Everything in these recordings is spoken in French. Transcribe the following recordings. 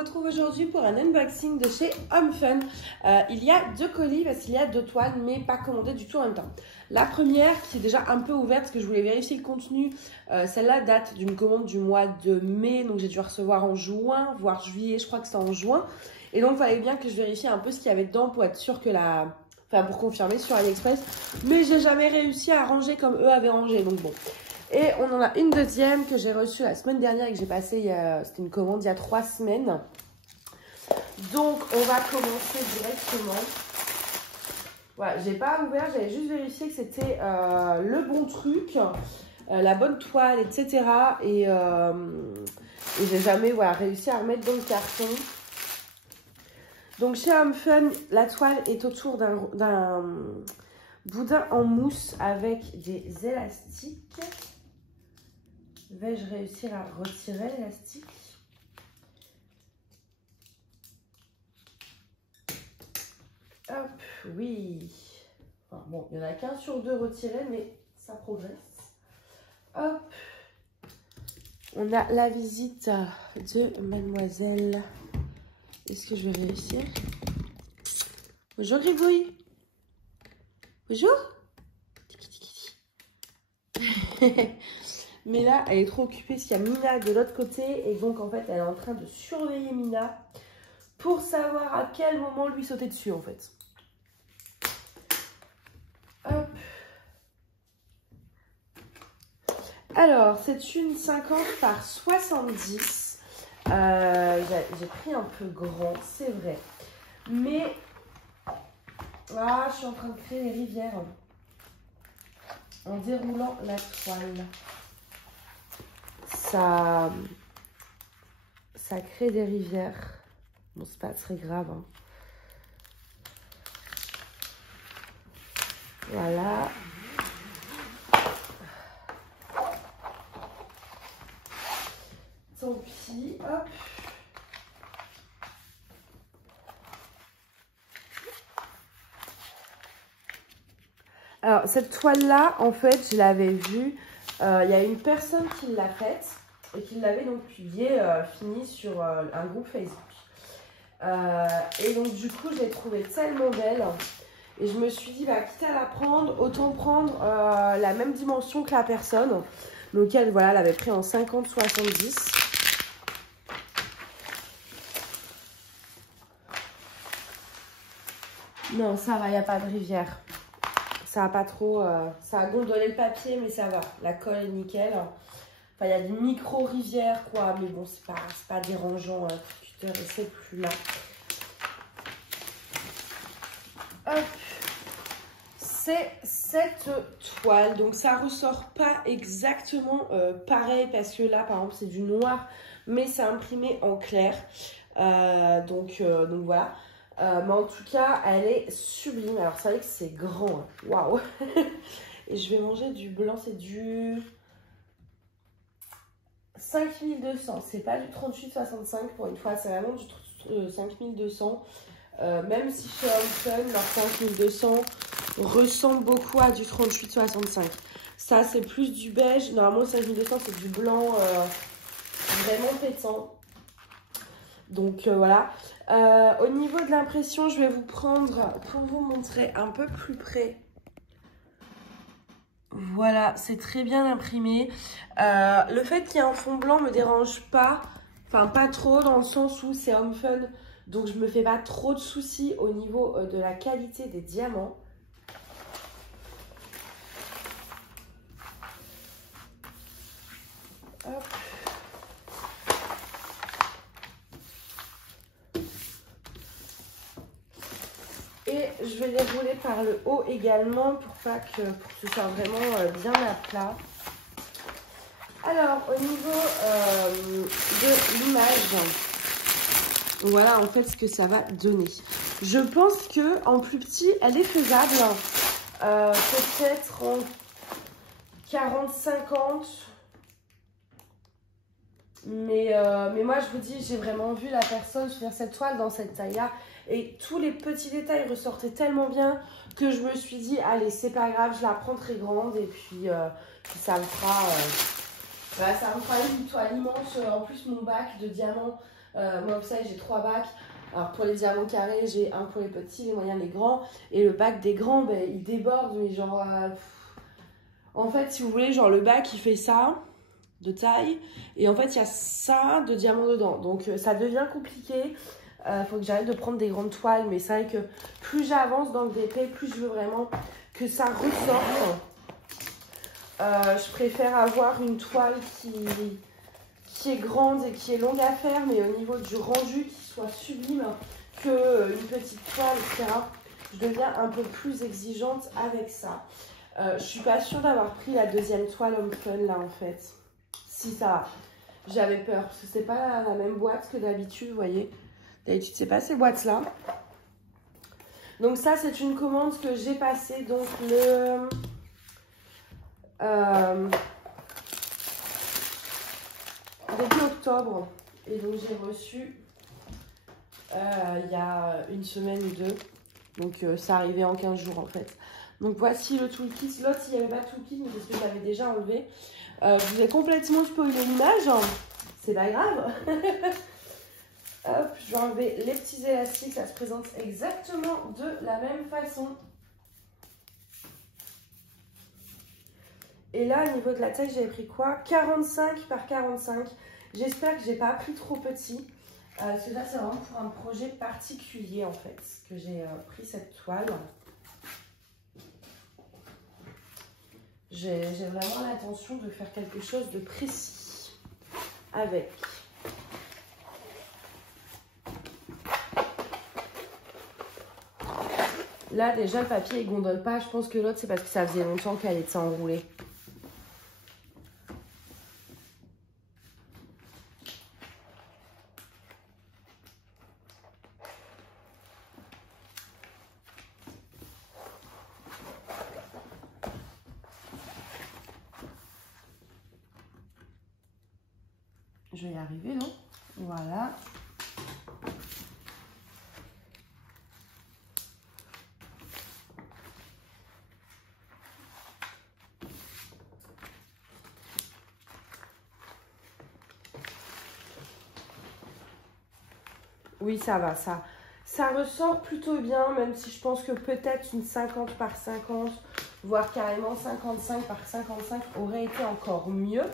retrouve aujourd'hui pour un unboxing de chez HomeFun. Il y a deux colis parce qu'il y a deux toiles mais pas commandées du tout en même temps. La première qui est déjà un peu ouverte parce que je voulais vérifier le contenu. Celle-là date d'une commande du mois de mai, donc j'ai dû recevoir en juin, voire juillet, je crois que c'était en juin. Et donc il fallait bien que je vérifie un peu ce qu'il y avait dedans pour être sûr que la... Enfin pour confirmer sur AliExpress. Mais j'ai jamais réussi à ranger comme eux avaient rangé, donc bon. Et on en a une deuxième que j'ai reçue la semaine dernière et que j'ai passée, c'était une commande il y a 3 semaines. Donc on va commencer directement. Voilà, j'ai pas ouvert, j'avais juste vérifié que c'était le bon truc, la bonne toile, etc. Et j'ai jamais réussi à remettre dans le carton. Donc chez HomeFun, la toile est autour d'un boudin en mousse avec des élastiques. Vais-je réussir à retirer l'élastique? Hop, oui. Enfin, bon, il n'y en a qu'un sur deux retiré, mais ça progresse. Hop. On a la visite de mademoiselle. Est-ce que je vais réussir? Bonjour Gribouille. Bonjour. Mais là, elle est trop occupée parce qu'il y a Mina de l'autre côté. Et donc, en fait, elle est en train de surveiller Mina pour savoir à quel moment lui sauter dessus, en fait. Hop. Alors, c'est une 50 par 70. J'ai pris un peu grand, c'est vrai. Mais, ah, je suis en train de créer des rivières en déroulant la toile. Ça crée des rivières. Bon, c'est pas très grave. Hein. Voilà. Tant pis. Hop. Alors, cette toile-là, en fait, je l'avais vue. Il y a une personne qui l'a faite et qui l'avait donc publiée, finie sur un groupe Facebook. Et donc, du coup, je l'ai trouvée tellement belle. Et je me suis dit, bah, quitte à la prendre, autant prendre la même dimension que la personne. Donc, elle, voilà, l'avait pris en 50-70. Non, ça va, il n'y a pas de rivière. Ça a pas trop... ça a gondolé le papier, mais ça va. La colle est nickel. Enfin, il y a des micro-rivières, quoi. Mais bon, c'est pas dérangeant. Tu te restes plus là. Hop. C'est cette toile. Donc, ça ressort pas exactement pareil. Parce que là, par exemple, c'est du noir. Mais c'est imprimé en clair. Donc voilà. Mais en tout cas, elle est sublime. Alors, c'est vrai que c'est grand. Waouh! Et je vais manger du blanc. C'est du 5200. C'est pas du 38,65 pour une fois. C'est vraiment du 5200. Même si chez HomeFun, leur 5200 ressemble beaucoup à du 38,65. Ça, c'est plus du beige. Normalement, 5200, c'est du blanc vraiment pétant. Donc voilà. Au niveau de l'impression, je vais vous prendre pour vous montrer un peu plus près. Voilà, c'est très bien imprimé. Le fait qu'il y ait un fond blanc me dérange pas. Enfin, pas trop dans le sens où c'est HomeFun. Donc, je me fais pas trop de soucis au niveau de la qualité des diamants. Hop. Et je vais les rouler par le haut également pour que ce soit vraiment bien à plat. Alors, au niveau de l'image, voilà en fait ce que ça va donner. Je pense que en plus petit, elle est faisable. Peut-être en 40-50. Mais moi, je vous dis, j'ai vraiment vu la personne faire cette toile dans cette taille-là. Et tous les petits détails ressortaient tellement bien que je me suis dit, allez, c'est pas grave, je la prends très grande. Et puis ça me fera une toile immense. En plus, mon bac de diamants Moi, vous savez, j'ai 3 bacs. Alors, pour les diamants carrés, j'ai un pour les petits, les moyens, les grands. Et le bac des grands, ben, il déborde, mais genre... En fait, si vous voulez, genre le bac, il fait ça, de taille. Et en fait, il y a ça de diamants dedans. Donc, ça devient compliqué. Faut que j'arrête de prendre des grandes toiles. Mais c'est vrai que plus j'avance dans le DP, plus je veux vraiment que ça ressorte. Je préfère avoir une toile qui est grande et qui est longue à faire, mais au niveau du rendu, qui soit sublime, que une petite toile, etc. Je deviens un peu plus exigeante avec ça. Je suis pas sûre d'avoir pris la deuxième toile Home Fun là en fait. Si ça, j'avais peur parce que c'est pas la même boîte que d'habitude, vous voyez. D'habitude c'est pas ces boîtes là. Donc ça c'est une commande que j'ai passée donc le début octobre et donc j'ai reçu il y a une semaine ou deux. Donc ça arrivait en 15 jours en fait. Donc voici le toolkit. L'autre, il n'y avait pas de toolkit, mais parce que je l'avais déjà enlevé. Je vous ai complètement spoilé l'image. C'est pas grave. Hop, je vais enlever les petits élastiques. Ça se présente exactement de la même façon. Et là, au niveau de la taille, j'avais pris quoi? 45 par 45. J'espère que j'ai pas pris trop petit. Parce que là, c'est vraiment pour un projet particulier en fait que j'ai pris cette toile. J'ai vraiment l'intention de faire quelque chose de précis avec. Là, déjà, le papier, il gondole pas. Je pense que l'autre, c'est parce que ça faisait longtemps qu'elle était enroulée. Je vais y arriver, non? Voilà. Oui, ça va, ça ressort plutôt bien, même si je pense que peut-être une 50 par 50, voire carrément 55 par 55 aurait été encore mieux.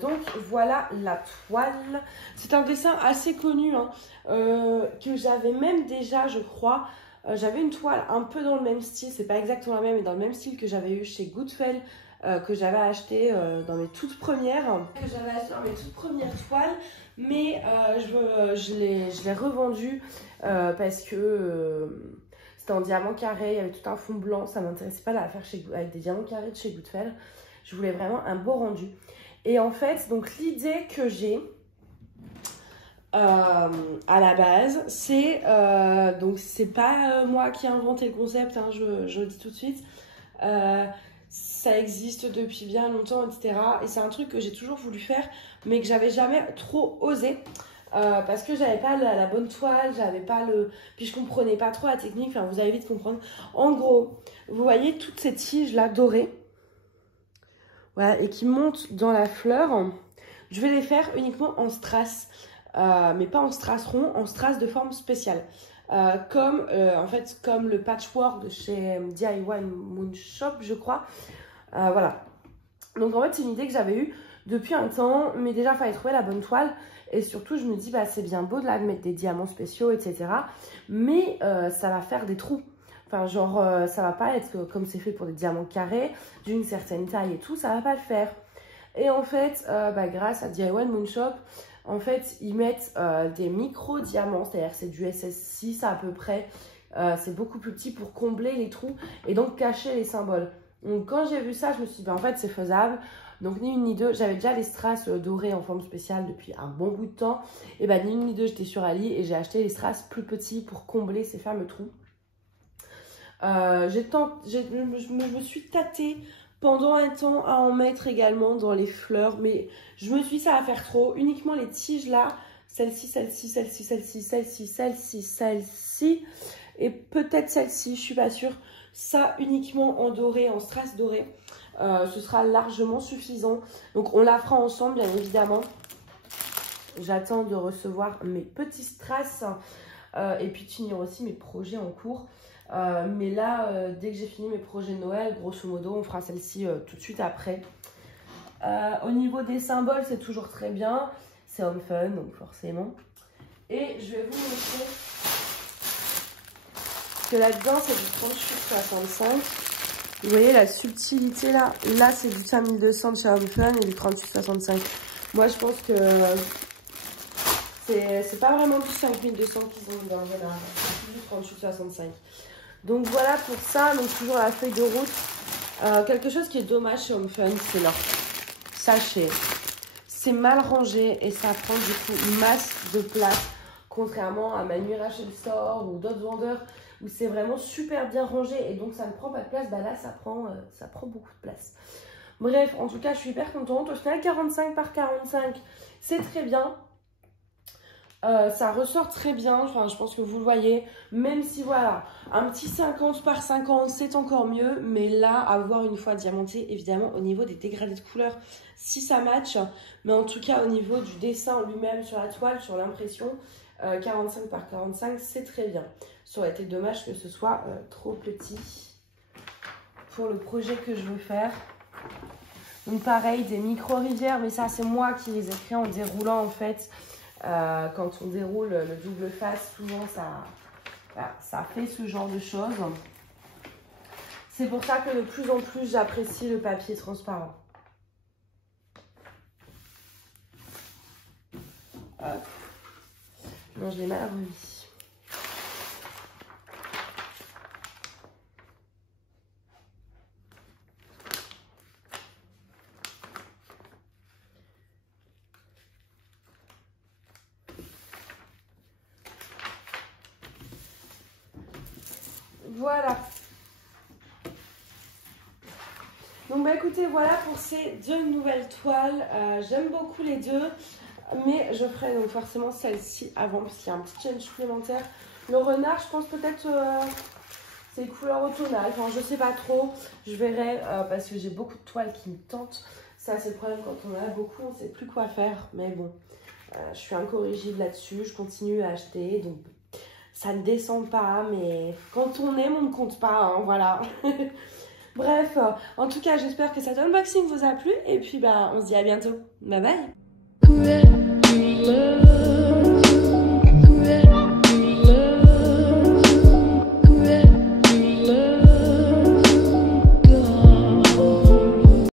Donc voilà la toile. C'est un dessin assez connu hein, que j'avais même déjà, je crois. J'avais une toile un peu dans le même style, c'est pas exactement la même, mais dans le même style que j'avais eu chez Goodfellow, que j'avais acheté dans mes toutes premières. Toiles, mais je l'ai revendu parce que c'était en diamant carré, il y avait tout un fond blanc, ça m'intéressait pas de la faire avec des diamants carrés de chez Goodfellow. Je voulais vraiment un beau rendu. Et en fait, donc l'idée que j'ai à la base, c'est donc c'est pas moi qui ai inventé le concept, hein, je le dis tout de suite. Ça existe depuis bien longtemps, etc. Et c'est un truc que j'ai toujours voulu faire, mais que j'avais jamais trop osé. Parce que j'avais pas la bonne toile, j'avais pas le... Puis je comprenais pas trop la technique, enfin vous allez vite comprendre. En gros, vous voyez toutes ces tiges là dorées. Voilà, et qui montent dans la fleur. Je vais les faire uniquement en strass, mais pas en strass rond, en strass de forme spéciale. En fait, comme le patchwork de chez DIY Moon Shop, je crois. Voilà. Donc en fait, c'est une idée que j'avais eue depuis un temps, mais déjà, il fallait trouver la bonne toile. Et surtout, je me dis, bah, c'est bien beau de mettre des diamants spéciaux, etc. Mais ça va faire des trous. Enfin, genre, ça va pas être comme c'est fait pour des diamants carrés, d'une certaine taille et tout, ça va pas le faire. Et en fait, grâce à DIY Moon Shop, en fait, ils mettent des micro-diamants, c'est-à-dire c'est du SS6 à peu près. C'est beaucoup plus petit pour combler les trous et donc cacher les symboles. Donc, quand j'ai vu ça, je me suis dit, en fait, c'est faisable. Donc, ni une ni deux, j'avais déjà les strass dorés en forme spéciale depuis un bon bout de temps. Et ni une ni deux, j'étais sur Ali et j'ai acheté les strass plus petits pour combler ces fameux trous. Je me suis tâtée pendant un temps à en mettre également dans les fleurs, mais je me suis dit ça va faire trop. Uniquement les tiges là, celle-ci, celle-ci, celle-ci, celle-ci, celle-ci, celle-ci, celle-ci, et peut-être celle-ci, je suis pas sûre. Ça uniquement en doré, en strass doré, ce sera largement suffisant. Donc on la fera ensemble bien évidemment. J'attends de recevoir mes petits strass et puis de finir aussi mes projets en cours. Mais là, dès que j'ai fini mes projets de Noël, grosso modo, on fera celle-ci tout de suite après. Au niveau des symboles, c'est toujours très bien. C'est Home Fun, donc forcément. Et je vais vous montrer que là-dedans, c'est du 38,65. Vous voyez la subtilité là. Là, c'est du 5200 de chez Home Fun et du 38,65. Moi, je pense que c'est pas vraiment du 5200 qu'ils ont dans là. C'est du 38,65. Donc voilà pour ça. Donc toujours la feuille de route. Quelque chose qui est dommage chez Home Fun, c'est leur sachet. C'est mal rangé et ça prend du coup masse de place. Contrairement à Manu Rachel Store ou d'autres vendeurs où c'est vraiment super bien rangé et donc ça ne prend pas de place. Bah là, ça prend beaucoup de place. Bref, en tout cas, je suis hyper contente. Au final, 45 par 45, c'est très bien. Ça ressort très bien, enfin, je pense que vous le voyez. Même si, voilà, un petit 50 par 50, c'est encore mieux. Mais là, avoir une fois diamanté, évidemment, au niveau des dégradés de couleurs, si ça match. Mais en tout cas, au niveau du dessin lui-même sur la toile, sur l'impression, 45 par 45, c'est très bien. Ça aurait été dommage que ce soit trop petit pour le projet que je veux faire. Donc pareil, des micro-rivières, mais ça c'est moi qui les ai créés en déroulant en fait. Quand on déroule le double face, souvent ça fait ce genre de choses. C'est pour ça que de plus en plus j'apprécie le papier transparent. Hop. Non, je l'ai mal remis. Voilà. Donc bah écoutez, voilà pour ces deux nouvelles toiles. J'aime beaucoup les deux. Mais je ferai donc forcément celle-ci avant parce qu'il y a un petit change supplémentaire. Le renard, je pense peut-être c'est couleur automnale. Enfin, je sais pas trop. Je verrai parce que j'ai beaucoup de toiles qui me tentent. Ça, c'est le problème quand on en a beaucoup, on ne sait plus quoi faire. Mais bon, je suis incorrigible là-dessus. Je continue à acheter. Donc, ça ne descend pas. Mais quand on aime, on ne compte pas. Hein, voilà. Bref, en tout cas, j'espère que cet unboxing vous a plu. Et puis, bah, on se dit à bientôt. Bye bye. Love.